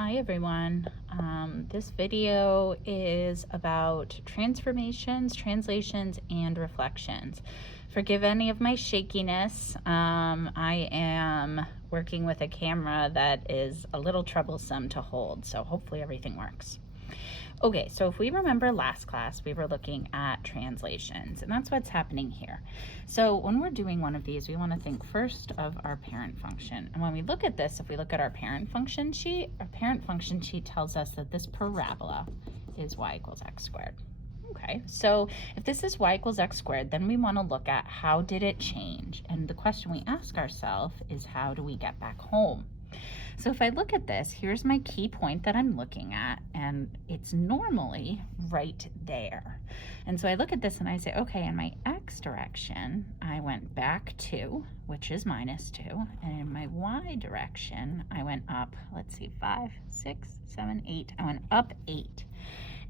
Hi everyone. This video is about transformations, translations, and reflections. Forgive any of my shakiness. I am working with a camera that is a little troublesome to hold, so hopefully everything works. Okay, so if we remember last class, we were looking at translations, and that's what's happening here. So when we're doing one of these, we want to think first of our parent function. And when we look at this, if we look at our parent function sheet tells us that this parabola is y equals x squared. Okay, so if this is y equals x squared, then we want to look at how did it change? And the question we ask ourselves is, how do we get back home? So if I look at this, here's my key point that I'm looking at, and it's normally right there. And so I look at this and I say, okay, in my x direction, I went back 2, which is minus 2. And in my y direction, I went up, let's see, 5, 6, 7, 8. I went up 8.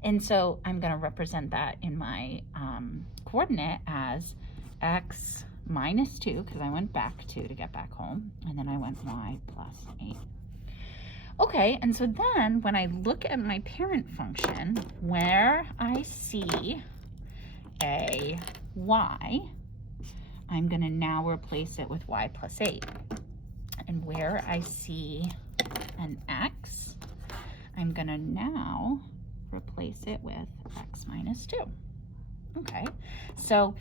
And so I'm going to represent that in my coordinate as x minus 2, because I went back 2 to get back home, and then I went y plus 8. Okay, and so then when I look at my parent function, where I see a y, I'm going to now replace it with y plus 8. And where I see an x, I'm going to now replace it with x minus 2. Okay, so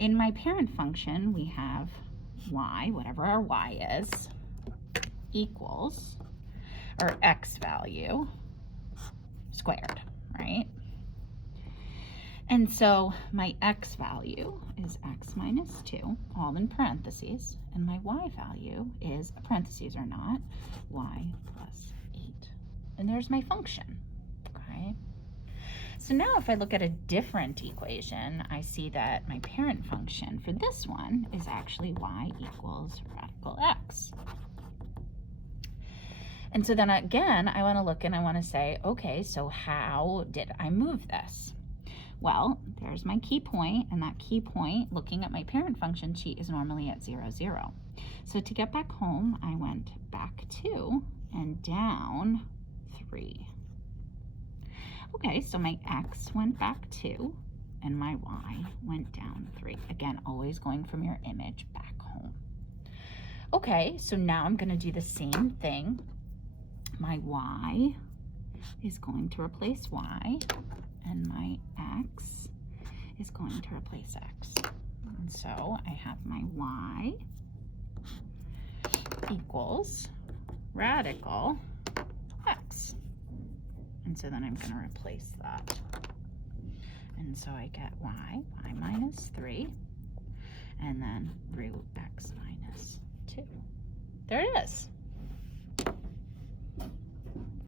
in my parent function, we have y, whatever our y is, equals our x value squared, right? And so my x value is x minus 2, all in parentheses, and my y value is, parentheses or not, y plus 8. And there's my function, okay? So now if I look at a different equation, I see that my parent function for this one is actually y equals radical x. And so then again, I want to look and I want to say, okay, so how did I move this? Well, there's my key point, and that key point, looking at my parent function sheet, is normally at 0, 0. So to get back home, I went back 2 and down 3. Okay, so my x went back 2 and my y went down 3. Again, always going from your image back home. Okay, so now I'm going to do the same thing. My y is going to replace y, and my x is going to replace x. And so I have my y equals radical x. And so then I'm going to replace that. And so I get y minus 3, and then root x minus 2. There it is.